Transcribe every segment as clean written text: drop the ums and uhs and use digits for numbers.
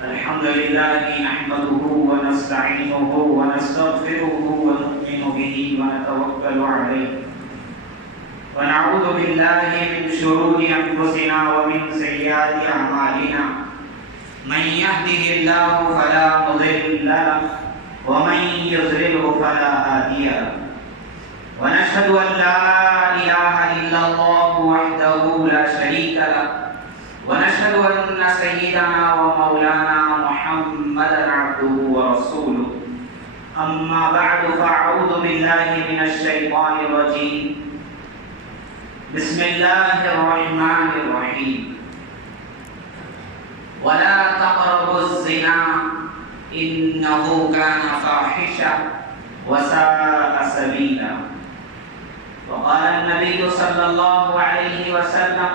الحمد لله نحمده ونستعينه ونستغفره ونؤمن به ونتوكل عليه ونعوذ بالله من شرور أنفسنا ومن سيئات أعمالنا من يهده الله فلا مضل له ومن يضلل فلا هادي له ونشهد أن لا إله إلا الله وحده لا شريك له ونشهد أن سيدنا ومولانا محمدا عبده ورسوله أما بعد فأعوذ بالله من الشيطان الرجيم بسم الله الرحمن الرحيم ولا تقربوا الزنا إنه كان فاحشة وساء سبيلا وقال النبي صلى الله عليه وسلم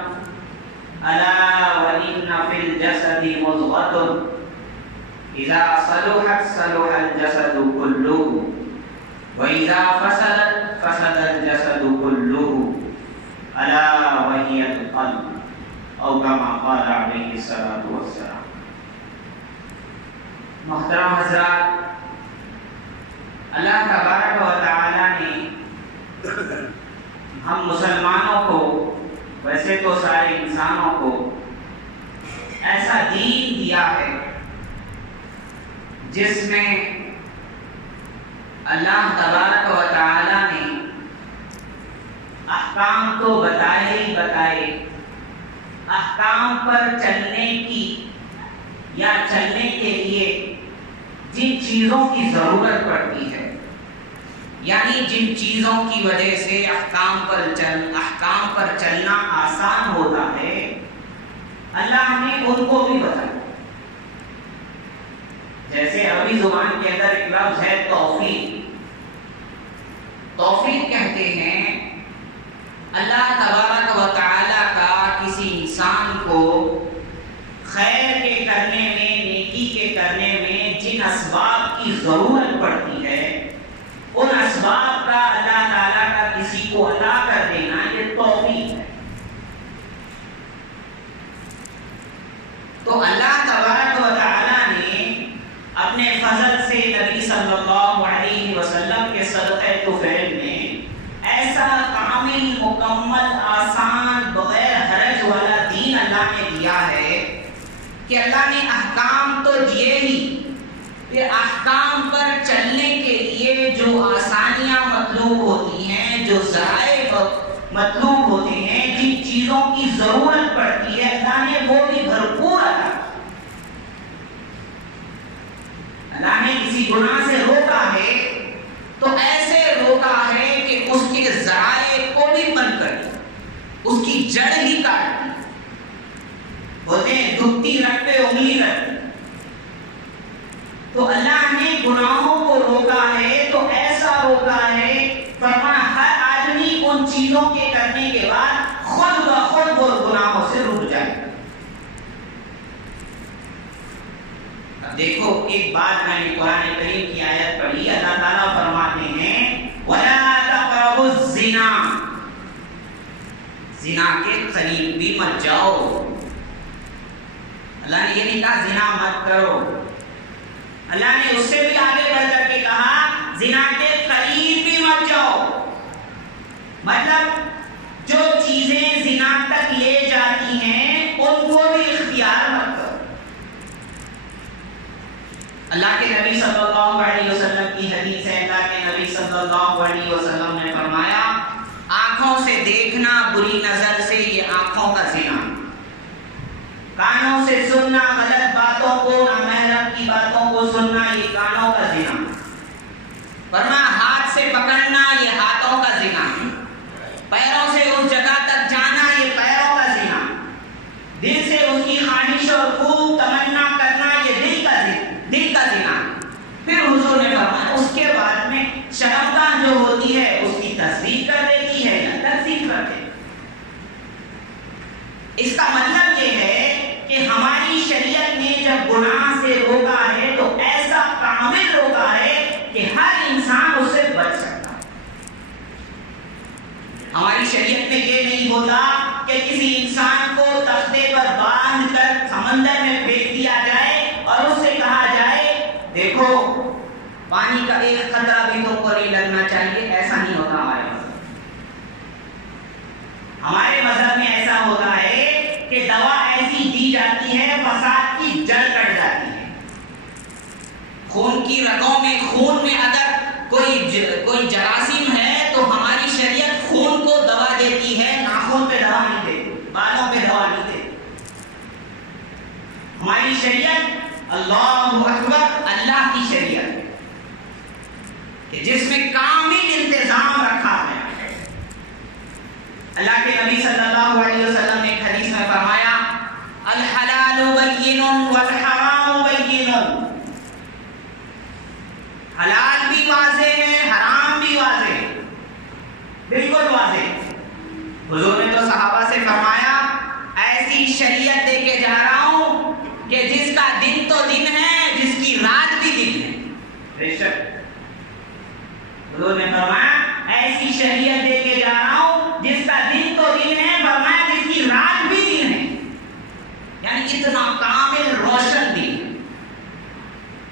ألا وإن في الجسد مضغة إذا صلحت صلح الجسد كله وإذا فسدت فسد الجسد كله ألا وهي القلب أو كما قال عليه الصلاة والسلام. محترم حضرات، اللہ تبارک و تعالی نے ہم مسلمانوں کو، ویسے تو سارے انسانوں کو، ایسا دین دیا ہے جس میں اللہ تبارک و تعالی نے احکام تو بتائے ہی بتائے، احکام پر چلنے کی یا چلنے کے لیے جن چیزوں کی ضرورت پڑتی ہے، یعنی جن چیزوں کی وجہ سے احکام پر چلنا آسان ہوتا ہے، اللہ نے ان کو بھی بتایا. جیسے عربی زبان کے اندر ایک لفظ ہے توفیق. توفیق کہتے ہیں اللہ تبارک و تعالی کا کسی انسان کو خیر کے کرنے میں، نیکی کے کرنے میں جن اسباب کی ضرورت پڑتی ہے، ان اسباب کا اللہ تعالیٰ کا کسی کو عطا کر دینا، یہ توفیق ہے. تو اللہ تبارک و تعالیٰ نے اپنے فضل سے نبی صلی اللہ علیہ وسلم کے صدقہ طفیل میں ایسا کامل، مکمل، آسان، بغیر حرج والا دین اللہ نے دیا ہے کہ اللہ نے احکام تو دیے ہی، پھر احکام پر چلنے کے لیے جو آسانیاں مطلوب ہوتی ہیں، جو ذرائع مطلوب ہوتے ہیں، جن چیزوں کی ضرورت پڑتی ہے، اللہ نے وہ بھی بھرپور عطا. اللہ نے کسی گناہ سے روکا ہے تو ایسے روکا ہے کہ اس کے ذرائع کو بھی بند کر دیا، اس کی جڑ ہی کاٹ دی. بولتے ہیں دکھتی رکھتے انگلی رکھتے. تو اللہ نے گناہوں کو روکا ہے تو ایسا روکا ہے، فرمایا ہر آدمی ان چیزوں کے کرنے کے بعد خود بخود وہ گناہوں سے رک جائے. اب دیکھو ایک بات، میں نے قرآن کریم کی آیت پڑھی، اللہ تعالیٰ فرماتے ہیں وَلَا تَقْرَبُوا الزِّنَا، زنا کے قریب بھی مت جاؤ. اللہ نے یہ نہیں کہا زنا مت کرو، اللہ نے اس سے بھی آگے بڑھ کر کے کہا زنا کے قریب بھی مت جاؤ. مطلب جو چیزیں زنا تک لے جاتی ہیں ان کو بھی اختیار مت کرو. اللہ کے نبی صلی اللہ علیہ وسلم کی حدیث ہے، اللہ کے نبی صلی اللہ علیہ وسلم نے فرمایا آنکھوں سے دیکھنا بری نظر سے یہ آنکھوں کا زنا، کانوں سے سننا غلط باتوں کو، نامحرم کی باتوں کو سننا یہ کانوں کا زنا. فرمایا ہاتھ سے پکڑنا یہ ہاتھوں کا زنا، پیروں سے اس جگہ تک جانا یہ پیروں کا زنا، دل سے اس کی خواہش اور خوب تمنا کرنا یہ دل کا زنا. پھر حضور نے فرمایا اس کے بعد میں شرمگاہ جو ہوتی ہے اس کی تصدیق کر دیتی ہے یا تکذیب کر دیتی ہے. اس کا مطلب یہ ہے کہ ہماری شریعت نے جب گناہ سے روکا ہے تو ایسا کامل روکا ہے کہ ہر انسان اس سے بچ سکتا ہے. ہماری شریعت میں یہ نہیں ہوتا کہ کسی انسان کو تختے پر باندھ کر سمندر میں پھینک دیا جائے اور پانی کا ایک قطرہ بھی تم کو نہیں لگنا چاہیے، ایسا نہیں ہوتا ہمارے مذہب۔ ہمارے مذہب میں ایسا ہوتا ہے کہ دوا ایسی دی جاتی ہے فساد کی جڑ کٹ جاتی ہے۔ خون کی رگوں میں، خون میں اگر کوئی جراثیم ہے تو ہماری شریعت خون کو دوا دیتی ہے، ناخن پہ دوا نہیں دیتی، بالوں پہ دوا نہیں دیتی۔ ہماری شریعت اللہ اکبر، اللہ کی شریعت کہ جس میں کامل انتظام رکھا ہے۔ اللہ کے نبی صلی اللہ علیہ وسلم نے ایک حدیث میں فرمایا الحلال بین والحرام بین، حلال بھی واضح ہے، حرام بھی واضح ہے، بالکل واضح۔ حضور نے تو صحابہ سے فرمایا ایسی شریعت دے کے جا رہا ہوں کہ جس کا دن تو دن ہے، جس کی رات بھی دن ہے۔ بے شک حضور نے فرمایا ایسی شریعت دے کے جا رہا ہوں جس کا دن تو دن ہے، فرمایا جس کی رات بھی دن ہے، یعنی اتنا کامل روشن دن۔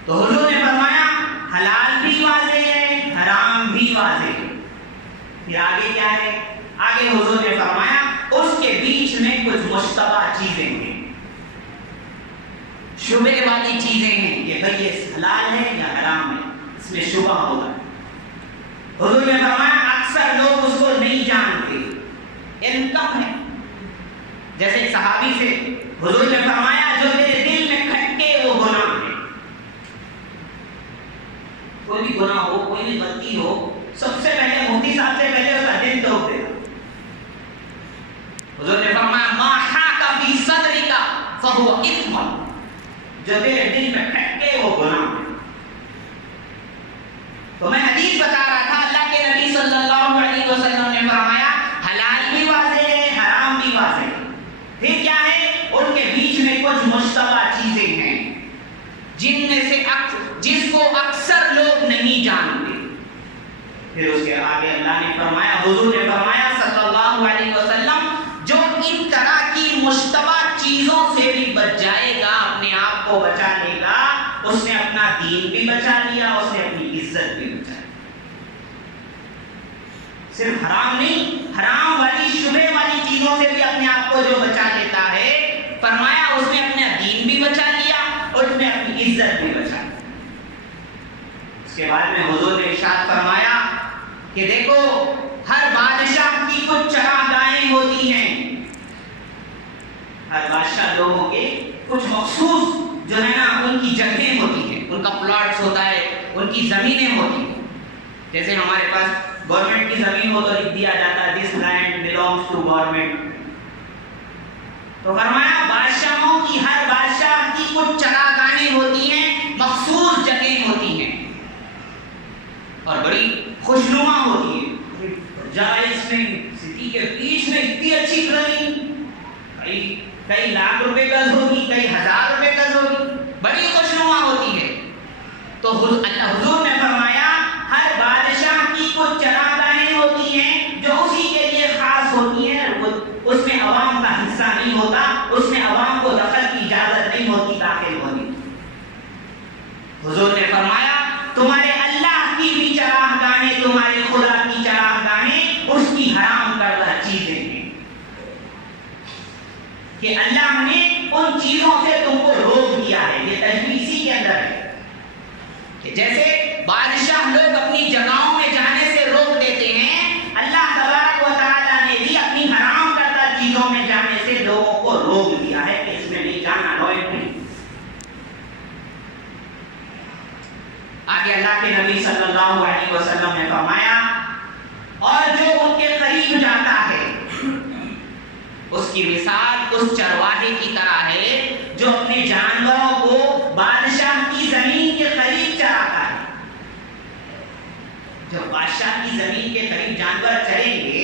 تو حضور نے فرمایا حلال بھی واضح ہے، حرام بھی واضح ہے۔ پھر آگے کیا ہے؟ آگے حضور نے فرمایا اس کے بیچ میں کچھ مشتبہ چیزیں ہیں، شبہ والی چیزیں ہیں، یہ بھئی یہ حلال ہے یا حرام ہے، اس میں شبہ ہوگا۔ حضور نے فرمایا اکثر لوگ اس کو نہیں جانتے، علم کم ہے۔ جیسے صحابی سے حضور نے فرمایا جو تیرے دل میں کھٹکے وہ گناہ ہے۔ کوئی بھی گناہ ہو، کوئی بھی غلطی ہو، سب سے پہلے مفتی صاحب سے پہلے اس کا دل توڑ دے۔ حضور نے فرمایا ما حاک فی صدرک فہو اثم، جو تیرے دل میں کھٹکے وہ گناہ ہے۔ تو میں حدیث بتا رہا تھا، اللہ کے نبی صلی اللہ علیہ وسلم نے فرمایا حلال بھی واضح ہے، حرام بھی واضح ہے۔ پھر کیا ہے؟ ان کے بیچ میں کچھ مشتبہ چیزیں ہیں جن میں سے جس کو اکثر لوگ نہیں جانتے۔ پھر اس کے آگے اللہ نے فرمایا، حضور نے فرمایا صلی اللہ علیہ وسلم جو ان طرح کی مشتبہ چیزوں سے بھی بچ جائے گا، اپنے آپ کو بچا لے گا، اس نے اپنا دین بھی بچا لیا، اس نے اپنی عزت بھی بچا لی۔ صرف حرام نہیں، حرام والی شبہ والی چیزوں سے بھی اپنے آپ کو جو بچا لیتا ہے، فرمایا اس نے اپنا دین بھی بچا لیا اور اس نے اپنی عزت بھی بچا لی۔ اس کے بعد میں حضور نے ارشاد فرمایا کہ دیکھو ہر بادشاہ کی کچھ چراگاہیں ہوتی ہیں، ہر بادشاہ لوگوں کے کچھ مخصوص جو ہے نا ان کی جگہیں ہوتی ہیں، ان کا پلاٹس ہوتا ہے، ان کی زمینیں ہوتی ہیں۔ جیسے ہمارے پاس گورنمنٹ کی زمین ہو تو لکھ دیا جاتا ہے this land belongs to government. تو فرمایا بادشاہوں کی، ہر بادشاہ کی کچھ چراگاہیں ہوتی ہیں، مخصوص جگہیں ہوتی ہیں اور بڑی خوشنما ہوتی ہے۔ جگہ اس میں سٹی کے بیچ میں اتنی اچھی کئی کئی لاکھ روپے گز ہوگی، کئی ہزار روپے گز ہوگی، بڑی خوشنما ہوتی ہے۔ تو حضور نے فرمایا ہر بادشاہ کی کچھ چراگاہیں ہوتی ہیں جو اسی کے لیے خاص ہوتی ہیں، اس میں عوام کا حصہ نہیں ہوتا، اس میں عوام کو دخل کی اجازت نہیں ہوتی داخل ہونے۔ حضور نے فرمایا تمہارے اللہ کی بھی چراگاہیں، تمہارے خدا کی چراگاہیں اس کی حرام کردہ چیزیں ہیں کہ اللہ نے ان چیزوں سے تم کو روک دیا ہے۔ یہ تجویز اسی کے اندر ہے کہ جیسے بادشاہ لوگ اپنی جگہوں میں جانے سے روک دیتے ہیں، اللہ تبارک و تعالیٰ نے بھی اپنی حرام کردہ چیزوں میں جانے سے لوگوں کو روک دیا ہے کہ اس میں نہیں جانا، روک نہیں۔ آگے اللہ کے نبی صلی اللہ علیہ وسلم نے فرمایا اور جو ان کے قریب جاتا ہے اس کی مثال اس چرواہے کی طرح ہے جو اپنے جانوروں کو بادشاہ کی زمین کے قریب چراتا ہے۔ جب بادشاہ کی زمین کے قریب جانور چریں گے،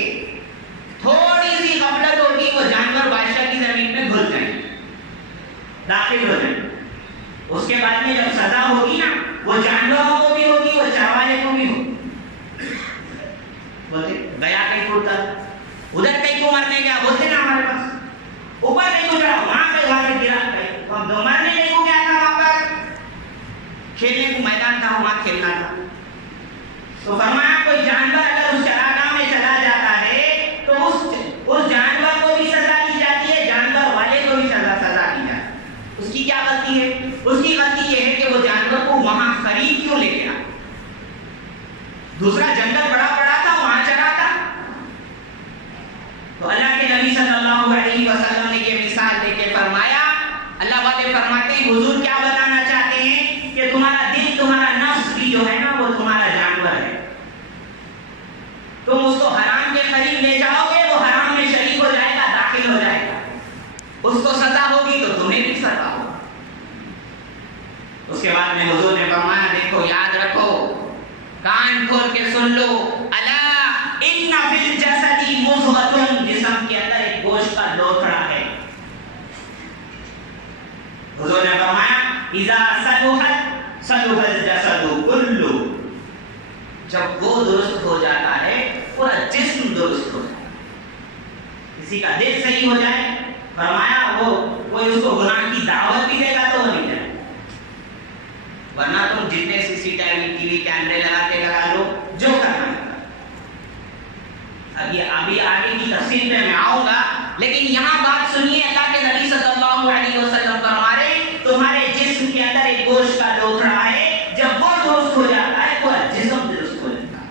تھوڑی سی غفلت ہوگی، وہ جانور بادشاہ کی زمین میں گھس جائیں گے، داخل ہو جائیں گے۔ اس کے بعد میں جب سزا ہوگی نا، وہ جانوروں کو بھی ہوگی، وہ چرواہے کو بھی ہوگی۔ بولتے گیا کہیں ٹوٹتا، ادھر کہیں کو مرنے گیا، بولتے نا ہمارے پاس اوپر نہیں کو چڑھا، وہاں پہ وہاں سے گرا، مرنے نہیں کو گیا تھا، وہاں پر کھیلنے کو میدان تھا، وہاں کھیلنا تھا۔ تو فرمایا کوئی جانور اگر اس چراگاہ میں چلا جاتا ہے تو اس جانور کو بھی سزا دی جاتی ہے، جانور والے کو بھی سزا دی جاتی ہے۔ اس کی کیا غلطی ہے؟ اس کی غلطی یہ ہے کہ وہ جانور کو وہاں خرید کیوں لے کے آیا؟ دوسرا جنگل بڑا تھا، وہاں چرا تھا۔ تو اللہ کے نبی صلی اللہ علیہ وسلم نے یہ مثال دے کے فرمایا، اللہ والے فرماتے ہیں حضور کیا بتانا چاہتے ہیں کہ تمہارا دل، تمہارا نفس بھی جو ہے نا وہ تمہارا جانور ہے، تم اس کو حرام کے قریب لے جاؤ گے، وہ حرام میں شریک ہو جائے گا، داخل ہو جائے گا، اس کو سزا ہوگی تو تمہیں بھی سزا ہوگی۔ اس کے بعد میں حضور نے فرمایا دیکھو یاد رکھو، کان کھول کے سن لو، الا ان فی الجسد مضغۃ، جسم کے اندر ایک گوشت کا لوتھڑا ہے۔ حضور نے فرمایا اذا صلحت صلح الجسد کلہ، جب وہ درست ہو جاتا ہے پورا جسم درست ہو جاتا ہے۔ کسی کا دل صحیح ہو جائے، فرمایا وہ کوئی اس کو گناہ کی دعوت بھی دے گا تو وہ نہیں جائے، ورنہ تم جتنے سی ٹی وی کیمرے لگا لو، جو کرنا ہے۔ ابھی آگے کی تفصیل میں آؤں گا، لیکن یہاں بات سنیے، اللہ کے نبی صلی اللہ علیہ وسلم فرما رہے تمہارے جسم کے اندر ایک گوشت کا لوتھڑا ہے، جب وہ درست ہو جاتا ہے پورا جسم درست ہو جاتا ہے۔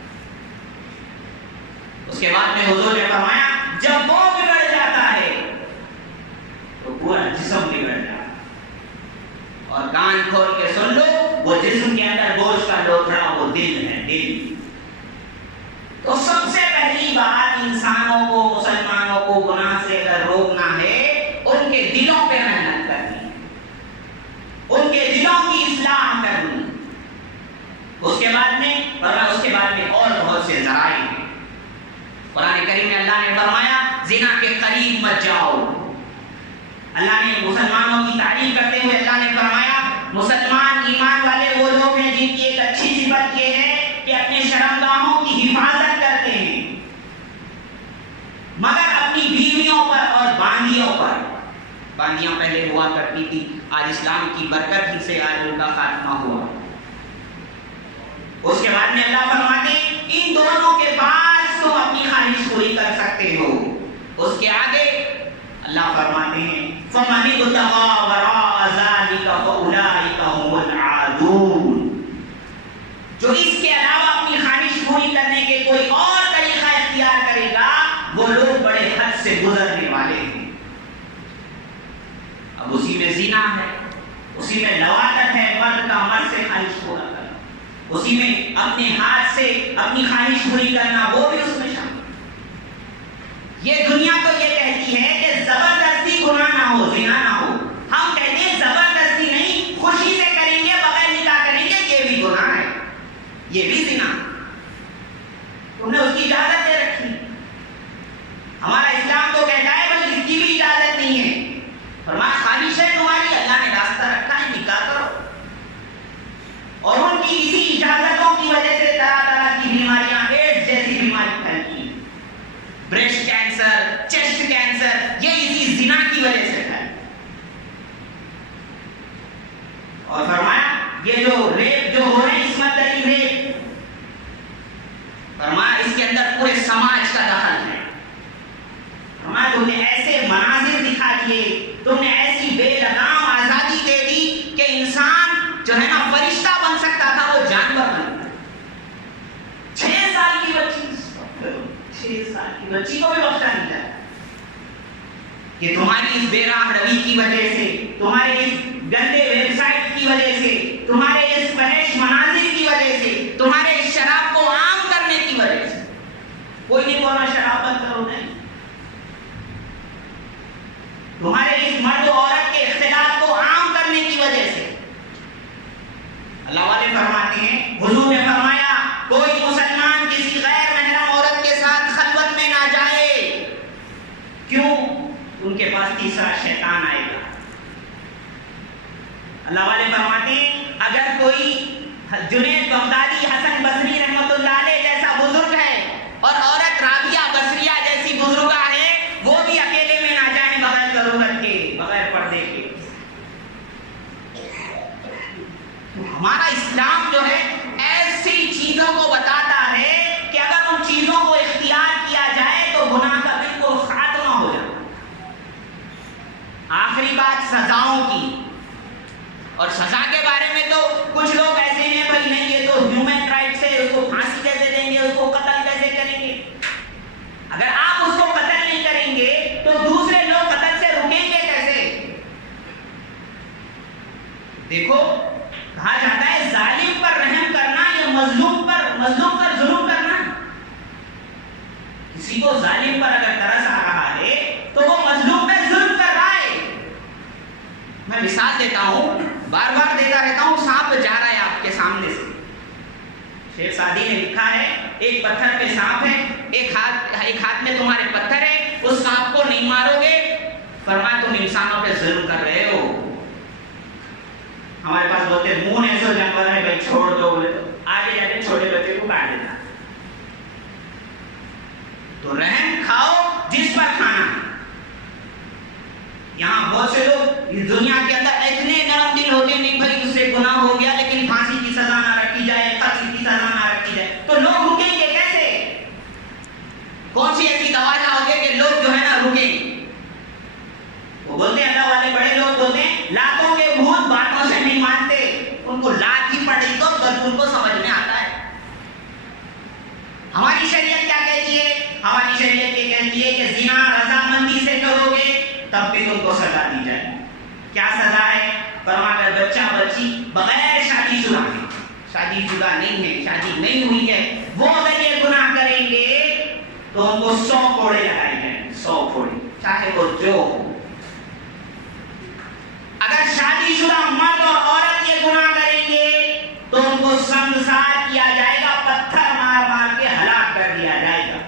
اس کے بعد میں حضور نے فرمایا جب وہ بگڑ جاتا ہے تو پورا جسم بگڑ جاتا ہے۔ اور کان کھول کے سن لو، وہ جسم کے اندر گوشت کا لوتھڑا وہ دل ہے، دل۔ تو سب سے پہلی بات انسانوں کو، مسلمانوں کو گناہ سے اگر روکنا ہے، ان کے دلوں پہ محنت کرنی ہے، ان کے دلوں کی اصلاح کرنی ہے۔ اس کے بعد میں اور بہت سے ذرائع ہیں۔ قرآن کریم میں اللہ نے فرمایا زنا کے قریب مت جاؤ۔ اللہ نے مسلمانوں کی تعریف کرتے ہوئے اللہ نے فرمایا مسلمان ایمان والے وہ لوگ ہیں جن کی ایک اچھی صفت یہ ہے کہ اپنے شرمگاہوں کی حفاظت کرتے ہیں، مگر اپنی بیویوں پر اور باندیوں پر۔ باندیاں پہلے ہوا کرتی تھی، آج اسلام کی برکت ہی سے آج ان کا خاتمہ ہوا۔ اس کے بعد میں اللہ فرماتے ہیں ان دونوں کے پاس تم اپنی خواہش پوری کر سکتے ہو۔ اس کے آگے اللہ فرماتے ہیں فَمَنِ ابْتَغَىٰ وَرَاءَ ذَٰلِكَ فَأُولَٰئِكَ هُمُ الْعَادُونَ، جو اس کے علاوہ اپنی خواہش پوری کرنے کے کوئی اور طریقہ اختیار کرے گا وہ لوگ بڑے حد سے گزرنے والے ہیں۔ اب اسی میں زنا ہے، اسی میں لواطت ہے، مرد کا مرد سے خواہش پورا کرنا، اسی میں اپنے ہاتھ سے اپنی خواہش پوری کرنا، وہ بھی اس میں شامل۔ یہ دنیا تو یہ کہتی ہے کہ زبردستی گناہ نہ ہو، زنا نہ ہو، ہم کہتے ہیں زبردستی نہیں، خوشی سے کریں گے، بغیر نکاح کریں گے، یہ بھی گناہ ہے، یہ بھی زنا۔ تم نے اس کی اجازت دے رکھی، ہمارا اسلام تو کہتا ہے بس اس کی بھی اجازت نہیں ہے، فرمایا خواہش ہے تمہاری، اللہ نے راستہ رکھا ہے، نکاح کرو۔ اور ان کی اسی اجازتوں کی وجہ سے طرح طرح کی بیماریاں، ایڈز جیسی بیماری پھیلتی ہیں، بریسٹ کینسر، چیسٹ کینسر، یہ اسی زنا کی وجہ سے پھیلتا ہے۔ اور فرمایا یہ جو ریپ جو ہو رہے ہیں، عصمت دری ریپ، فرمایا اس کے اندر پورے سماج کا دخل ہے۔ فرمایا تم نے ایسے مناظر دکھا دیے، تم نے ایسی بے لگام آزادی دے دی کہ انسان جو ہے نا فرشتہ بن سکتا تھا وہ جانور بن گیا۔ 6 سال کی بچی، 6 سال کی بچی کو بھی بخشا نہیں جاتا کہ تمہاری اس بے راہ روی کی وجہ سے، تمہارے اس گندے ویب سائٹ کی وجہ سے، تمہارے اس فحش مناظر کی وجہ سے، تمہارے اس شراب کو عام کرنے کی وجہ سے، کوئی نہیں بولا شراب بند کرو، نہیں، تمہارے اس مرد و عورت کے اختلاط کو عام کرنے کی وجہ سے۔ اللہ والے فرماتے ہیں حضور نے فرمایا کوئی مسلمان کسی غیر محرم عورت کے ساتھ خلوت میں نہ جائے، کیوں؟ ان کے پاس تیسرا شیطان آئے گا۔ اللہ والے فرماتے ہیں اگر کوئی جنید بغدادی، حسن بصری رحمۃ اللہ علیہ جیسا بزرگ ہے اور عورت رابعہ بصریہ جیسی بزرگہ ہے، وہ بھی اکیلے میں نہ جائیں بغیر ضرورت کے، بغیر پردے کے۔ ہمارا اسلام جو ہے ایسی چیزوں کو بتاتا سزاؤں کی. اور سزا کے بارے میں تو کچھ لوگ ایسے ہیں بھائی نہیں یہ تو ہیومن رائٹس ہے, اس کو پھانسی کیسے دیں گے, اس کو قتل کیسے کریں گے. اگر آپ اس کو قتل نہیں کریں گے تو دوسرے لوگ قتل سے رکیں گے کیسے؟ دیکھو کہا جاتا ہے ظالم پر رحم کرنا یا مظلوم پر ظلم کرنا. کسی کو ظالم پر اگر ترس آ رہا ہے تو وہ مظلوم پہ ظلم کر رہا ہے. میں مثال دیتا ہوں, بار بار دیتا رہتا ہوں. سانپ جا رہا ہے آپ کے سامنے سے. شیخ سعدی نے لکھا ہے ایک پتھر پہ سانپ ہے, ایک ہاتھ میں تمہارے پتھر ہے, اس سانپ کو نہیں مارو گے, فرمایا تم انسانوں پہ ظلم کر رہے ہو. ہمارے پاس بولتے منہ ایسا جانور ہے بھائی چھوڑ دو, بولے تو آگے جا کے چھوٹے بچے کو کاٹ دیتا. تو رحم کھاؤ جس پر کھانا ہے. یہاں بہت سے لوگ اس دنیا کے اندر اتنے نرم دل ہوتے نہیں بھائی اس سے گناہ ہو گیا لیکن پھانسی کی سزا نہ رکھی جائے, قتل کی سزا نہ رکھی جائے, تو لوگ رکیں گے کیسے؟ کون سی ایسی دوا لاؤ گے کہ لوگ جو ہے نا رکیں؟ وہ بولتے ہیں اللہ والے بڑے لوگ بولتے ہیں لاتوں کے بھوت باتوں سے نہیں مانتے, ان کو لات ہی پڑی تو ان کو سمجھ میں آتا ہے. ہماری شریعت کیا کہتی ہے؟ ہماری شریعت یہ کہتی ہے کہ زنا رضامندی سے کرو گے تب بھی تم کو سزا دی جائے. کیا سزا ہے؟ فرمایا بچہ بچی بغیر شادی شدہ ہے, شادی شدہ نہیں ہے, شادی نہیں ہوئی ہے, وہ اگر یہ گناہ کریں گے تو ان کو 100 کوڑے لگائے جائیں, 100 کوڑے, چاہے وہ جو ہو. اگر شادی شدہ مرد اور عورت یہ گناہ کریں گے تو ان کو سنسار کیا جائے گا, پتھر مار مار کے ہلاک کر دیا جائے گا.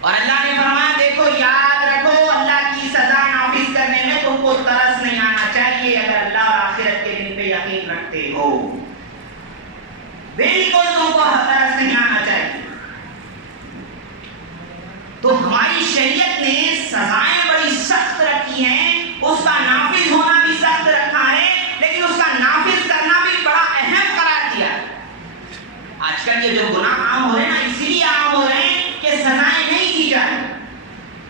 اور اللہ نے فرمایا دیکھو یاد رکھو اللہ کی سزا نافذ کرنے میں تم کو ترس نہیں آنا چاہیے اگر اللہ اور آخرت کے دن پہ یقین رکھتے ہو. بالکل تم کو ترس نہیں آنا چاہیے. تو ہماری شریعت نے سزائیں بڑی سخت رکھی ہیں, اس کا نافذ ہونا بھی سخت رکھا ہے, لیکن اس کا نافذ کرنا بھی بڑا اہم قرار دیا. آج کل یہ جو گناہ عام ہو رہے ہیں نا اسی لیے عام ہو رہے ہیں کہ سزائیں نہیں دی جائیں.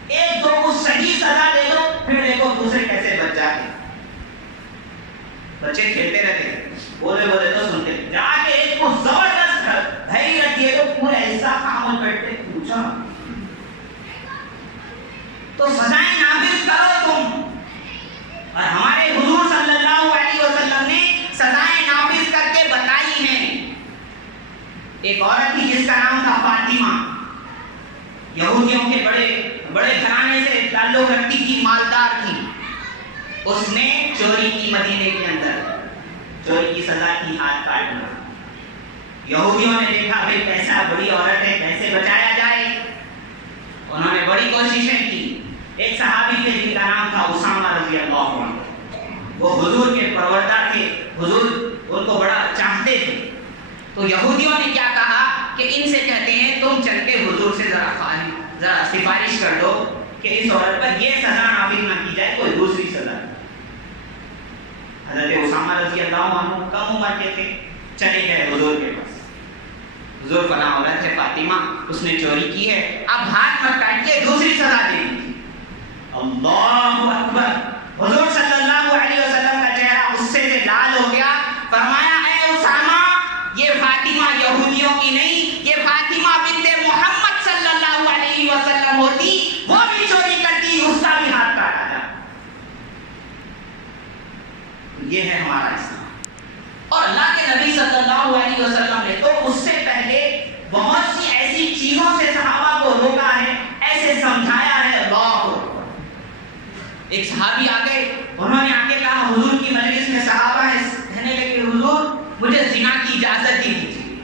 ایک دو کو صحیح سزا دے دو پھر دیکھو دوسرے کیسے بچ جاتے. بچے کھیلتے رہتے, بولے بولے تو سنتے, جا کے ایک کو زبردست بھائی رکھ دیے تو پورا ایسا خاموش بیٹھتے. پوچھا تو سزائیں نافذ کرو تم. اور ہمارے حضور صلی اللہ علیہ وسلم نے سزائیں نافذ کر کے بتائی ہیں. ایک عورت تھی جس کا نام تھا فاطمہ, یہودیوں کے بڑے گھرانے سے تعلق رکھتی تھی, مالدار تھی. اس نے چوری کی مدینے کے اندر, چوری کی سزا کی ہاتھ کاٹنا. یہودیوں نے دیکھا بھائی کیسا بڑی عورت ہے, کیسے بچایا جائے. انہوں نے بڑی کوششیں کی. ایک صحابی تھے جن کا نام تھا اسامہ رضی اللہ عنہ, وہ حضور کے پروردگار تھے, حضور ان کو بڑا چاہتے تھے. تو یہودیوں نے کیا کہا کہ ان سے کہتے ہیں تم چل کے حضور سے ذرا سفارش کر دو کہ اس عورت پر یہ سزا نافذ نہ کی جائے, کوئی دوسری سزا. حضرت اسامہ رضی اللہ عنہ کم عمر کے تھے, چلے گئے حضور کے پاس. حضور فلاں عورت ہے فاطمہ, اس نے چوری کی ہے, اب ہاتھ مت کاٹیے, دوسری سزا دیں گے. اللہ اکبر. حضور صلی اللہ علیہ وسلم کا چہرہ غصے سے لال ہو گیا. فرمایا اے اسامہ یہ فاطمہ یہودیوں کی نہیں, یہ فاطمہ بنت محمد صلی اللہ علیہ وسلم ہوتی, وہ بھی چوری کرتی, اس کا بھی ہاتھ کاٹا جاتا. یہ ہے ہمارا اسلام. اور اللہ کے نبی صلی اللہ علیہ وسلم نے تو اس سے پہلے بہت سی ایسی چیزوں سے صحابہ کو روکا ہے, ایسے سمجھایا ہے. اللہ ایک صحابی آ گئے, انہوں نے آ کے کہا حضور کی مجلس میں صحابہ ہیں, کہنے لگے حضور مجھے زنا کی اجازت دی دیجیے.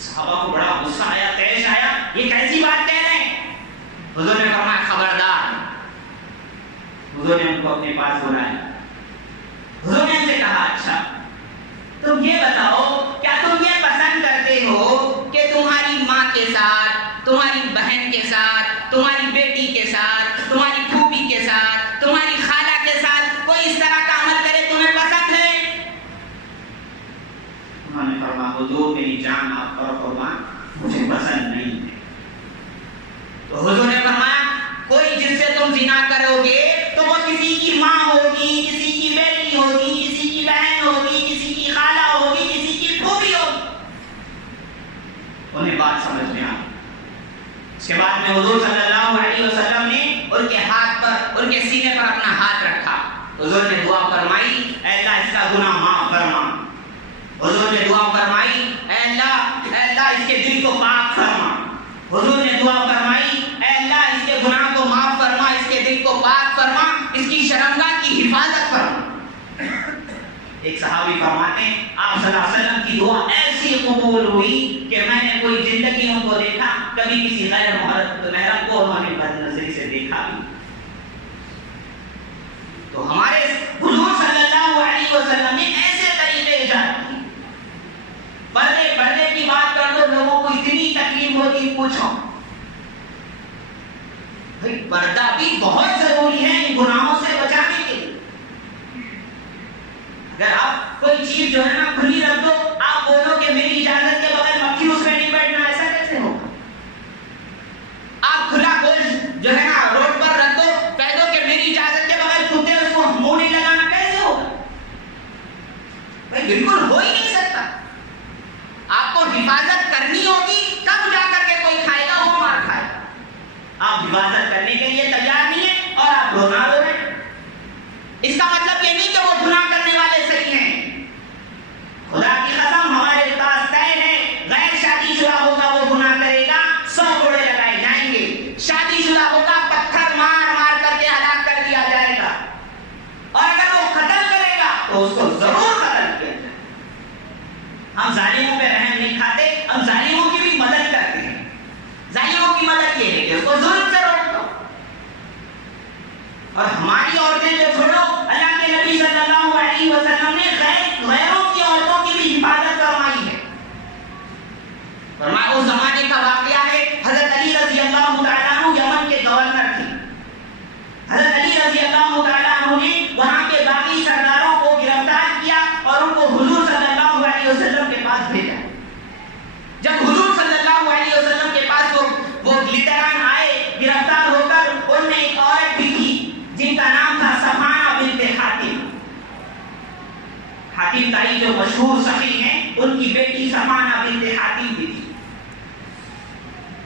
صحابہ کو بڑا غصہ آیا, طیش آیا, یہ کیسی بات کہہ رہے ہیں. حضور نے فرمایا خبردار. حضور نے ان کو اپنے پاس بلایا. حضور نے ان سے کہا اچھا تم یہ بتاؤ کیا تم یہ پسند کرتے ہو کہ تمہاری ماں کے ساتھ, تمہاری بہن کے ساتھ, تمہاری بیٹی کے ساتھ, تمہاری پھوپھی کے ساتھ, تمہاری خالہ کے ساتھ کوئی اس طرح کا عمل کرے, تمہیں پسند ہے؟ انہوں نے فرمایا حضور میری جان آپ پر قربان, مجھے پسند نہیں ہے. تو حضور نے فرمایا کوئی جس سے تم زنا کرو گے تو وہ کسی کی ماں ہو اس کے بعد میں حضور صلی اللہ علیہ وسلم نے ان کے ہاتھ پر، ان کے سینے پر اپنا ہاتھ رکھا. حضور نے دعا فرمائی اے اللہ اس کا گناہ معاف فرما. حضور نے دعا فرمائی اے اللہ اس کے دل کو پاک فرما. حضور نے دعا فرمائی اے اللہ اس کے گناہ کو معاف فرما، اس کے دل کو پاک فرما، اس کی شرمگاہ کی حفاظت فرما. ایک صحابی فرماتے ہیں آپ صلی اللہ علیہ وسلم کی دعا ایسی قبول ہوئی کہ میں نے کوئی زندگی ان کو دیکھا، کبھی کسی غیر محرم کو انہوں نے بد نظری سے دیکھا بھی. تو ہمارے حضور صلی اللہ علیہ وسلم نے ایسے طریقے ایجاد کیے. پردے کی بات کر دو، لوگوں کو اتنی تکلیف ہوتی پوچھو. بھائی پردہ بھی بہت ضروری ہے ان گناہوں سے بچانے کے لیے. اگر آپ کوئی چیز جو ہے نا کھلی رکھ دو، آپ بولو کہ میری اجازت کے بغیر مکھی اس میں نہیں بیٹھنا، ایسا کیسے ہوگا؟ آپ کھلا گوشت جو ہے نا روڈ پر رکھ دو، کہہ دو کہ میری اجازت کے بغیر کتے اس کو منہ نہیں لگانا، کیسے ہوگا؟ بھائی بالکل ہو ہی نہیں سکتا. آپ کو حفاظت کرنی ہوگی تب جا کر کے کوئی کھائے گا، وہ مار کھائے گا. آپ حفاظت کرنے کے لیے تیار نہیں ہیں اور آپ گناہ ہو رہے ہیں. اس کا مطلب یہ نہیں کہ وہ گناہ کرنے والے صحیح ہیں. خدا کی قسم ہمارے پاس طے ہے، غیر شادی شدہ ہوگا وہ گناہ کرے گا 100 کوڑے لگائے جائیں گے. شادی شدہ ہوگا پتھر مار مار کر کے ہلاک کر دیا جائے گا. اور اگر وہ قتل کرے گا تو اس کو ضرور قتل کیا جائے. ہم ظالموں پہ رحم نہیں کھاتے، ہم ظالموں کی بھی مدد کرتے ہیں. ظالموں کی مدد یہ ہے کہ اس کو ظلم سے روک دو. اور ہماری عورتیں جو چھوڑو، اللہ کے نبی صلی اللہ علیہ وسلم نے غیروں کی عورتوں کی بھی حفاظت فرمائی ہے. فرمایا اس زمانے کا واقعہ ہے، حضرت علی رضی اللہ تعالیٰ عنہ یمن کے گورنر تھے. حضرت علی رضی اللہ تعالیٰ عنہ نے وہاں کے باقی سرداروں کو گرفتار کیا اور ان کو حضور صلی اللہ علیہ وسلم کے پاس بھیجا. جب حضور صلی اللہ علیہ وسلم کے پاس وہ لیڈران آئے گرفتار ہو کر، ان میں ایک عورت بھی تھی جن کا نام تھا صفانہ بنت حاتم. حاتم تائی جو مشہور سخی ہیں، ان کی بیٹی صفانہ بنت حاتم بھی تھی.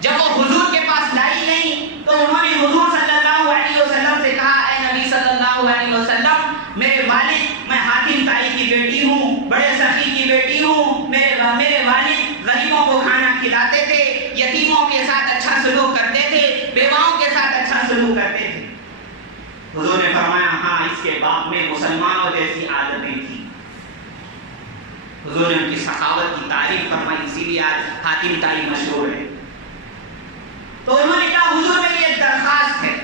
جب وہ حضور کے پاس لائی گئی تو انہوں نے حضور صلی اللہ علیہ وسلم سے کہا اے نبی صلی اللہ علیہ وسلم، میرے والد، میں حاتم تائی کی بیٹی ہوں، بڑے سخی کی بیٹی ہوں. میرے والد غریبوں کو کھانا کھلاتے تھے، یتیموں کے ساتھ اچھا سلوک کرتے تھے، بیواؤں کے ساتھ اچھا سلوک کرتے تھے. حضور نے فرمایا ہاں اس کے باپ میں مسلمانوں جیسی عادتیں تھیں. حضور نے ان کی سخاوت کی تعریف فرمائی، اسی لیے آج حاتم تائی مشہور ہے. تو انہوں نے کہا حضور میری ایک درخواست ہے.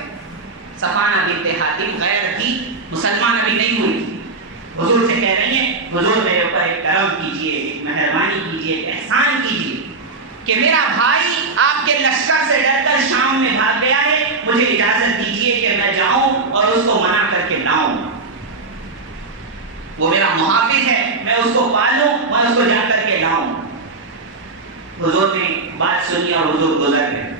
صفانہ بنت حاتم غیر تھی، مسلمان ابھی نہیں ہوئی تھی. حضور سے کہہ رہی ہیں حضور میرے اوپر ایک کرم کیجیے، ایک مہربانی کیجیے، ایک احسان کیجیے کہ میرا بھائی آپ کے لشکر سے ڈر کر شام میں بھاگ گیا ہے، مجھے اجازت دیجیے کہ میں جاؤں اور اس کو منع کر کے لاؤں. وہ میرا محافظ ہے، میں اس کو پالوں، میں اس کو جا کر کے لاؤں. حضور نے بات سنی اور حضور گزر گئے.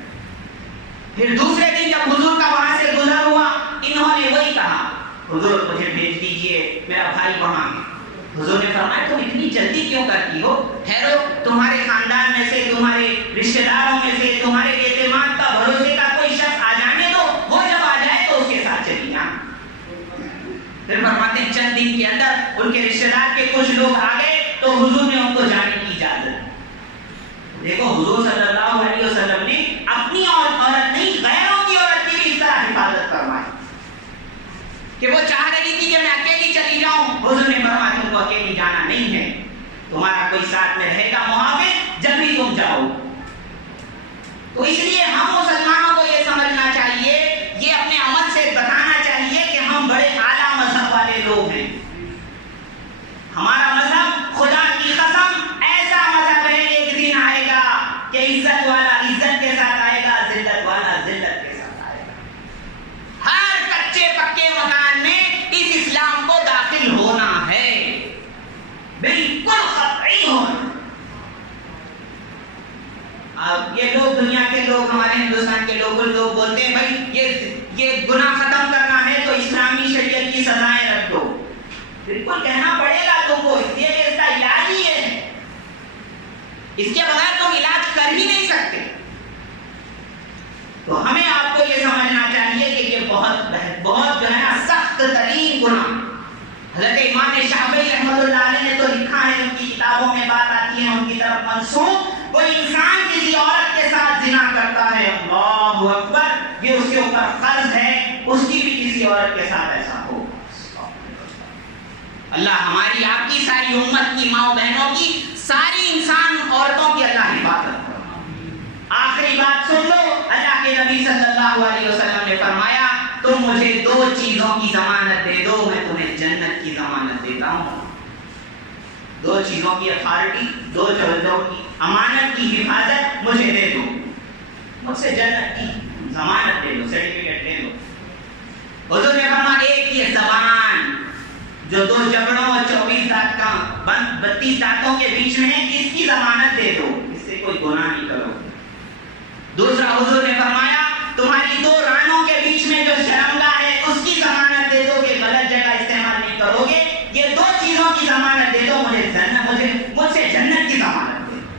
پھر دوسرے دن جب حضور کا وہاں سے گزر ہوا، انہوں نے وہی کہا حضور مجھے بھیج دیجئے، میرا بھائی وہاں ہے. حضور نے فرمایا تم اتنی جلدی کیوں کرتی ہو؟ ٹھہرو، تمہارے خاندان میں سے، تمہارے رشتہ داروں میں سے، تمہارے اعتماد کا، بھروسے کا کوئی شخص آ جانے دو، وہ جب آ جائے تو اس کے ساتھ چلی جا. پھر فرماتے ہیں چند دن کے اندر ان کے رشتہ دار کے کچھ لوگ آ گئے تو حضور نے ان کو جانے کی اجازت دی. دیکھو حضور صلی اللہ علیہ وسلم نے اپنی عورت نہیں غیروں کی عورت کی بھی اس طرح حفاظت فرمائی کہ وہ چاہ رہی تھی کہ میں اکیلی چلی جاؤں. حضور نے فرمایا تم کو اکیلی جانا نہیں ہے، تمہارا کوئی ساتھ میں رہے گا محافظ جب بھی تم جاؤ. تو اس لیے ہم مسلمانوں کو یہ سمجھنا چاہیے، یہ اپنے عمل سے بتانا چاہیے کہ ہم بڑے اعلیٰ مذہب والے لوگ ہیں. ہمارا مذہب خدا کی قسم ایسا مذہب ہے، ایک دن آئے گا کہ عزت والا عزت کے ساتھ آئے گا، ذلت والا ذلت کے ساتھ آئے گا. ہر کچے پکے مکان میں اس اسلام کو داخل ہونا ہے، بالکل قطعی ہونا. اب یہ لوگ دنیا کے لوگ، ہمارے ہندوستان کے لوگ بولتے ہیں بھائی یہ گناہ ختم کرنا ہے تو اسلامی شریعت کی سزائیں رکھ دو. بالکل کہنا پڑے گا تم کو، اس لیے کہ اس کا علاج ہی ہے، اس کے بغیر تم علاج کر ہی نہیں سکتے. حضرت امام شافعی رحمۃ اللہ علیہ نے تو لکھا ہے، ان کی کتابوں میں بات آتی ہے ان کی طرف منسوب، کوئی انسان کسی عورت کے ساتھ زنا کرتا ہے، اللہ اکبر، یہ اس کے اوپر قرض ہے، اس کی بھی کسی عورت کے ساتھ ایسا ہو۔ اللہ ہماری آپ کی ساری امت کی ماں بہنوں کی ساری انسان عورتوں کی اللہ حفاظت کرے۔ آخری بات سن لو، اللہ کے نبی صلی اللہ علیہ وسلم نے فرمایا تم مجھے دو چیزوں کی ضمانت دے دو، میں تمہیں جنت کی ضمانت دیتا ہوں۔ دو چیزوں کی اتھارٹی، دو چیزوں کی امانت کی حفاظت مجھے دے دو، مجھ سے جنت کی ضمانت دے دو، سرٹیفکیٹ دے دو۔ حضور نے فرمایا ایک یہ زبان جو دو جبڑوں اور 24 دانت کا بند 32 دانتوں کے بیچ میں ہے، اس کی ضمانت دے دو، اس سے کوئی گناہ نہیں کرو۔ دوسرا حضور نے فرمایا تمہاری دو رانوں کے بیچ میں جو شرمگاہ ہے اس کی ضمانت دے دو کہ غلط جگہ استعمال نہیں کرو گے۔ یہ دو چیزوں کی ضمانت دے دو، مجھ سے جنت کی ضمانت دے دو۔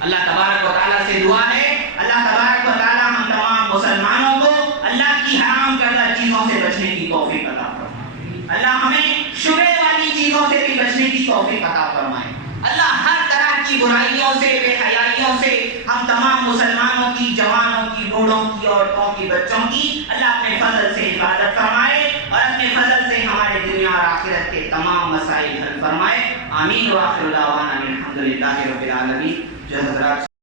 اللہ تبارک و تعالیٰ سے دعا ہے، اللہ تبارک و تعالیٰ ہم تمام مسلمانوں کو اللہ کی حرام کردہ چیزوں سے بچنے کی توفیق عطا فرمائے۔ اللہ ہمیں شبہ والی چیزوں سے بھی بچنے کی توفیق عطا فرمائے۔ اللہ ہر طرح کی برائیوں سے، بے حیائیوں سے ہم تمام مسلمانوں کی، جوانوں کی، بوڑھوں کی، عورتوں کی، بچوں کی اللہ اپنے فضل سے حفاظت فرمائے اور اپنے فضل سے ہمارے دنیا اور آخرت کے تمام مسائل حل فرمائے۔ آمین۔ وآخر دعوانا الحمدللہ رب العالمین۔ جو حضرات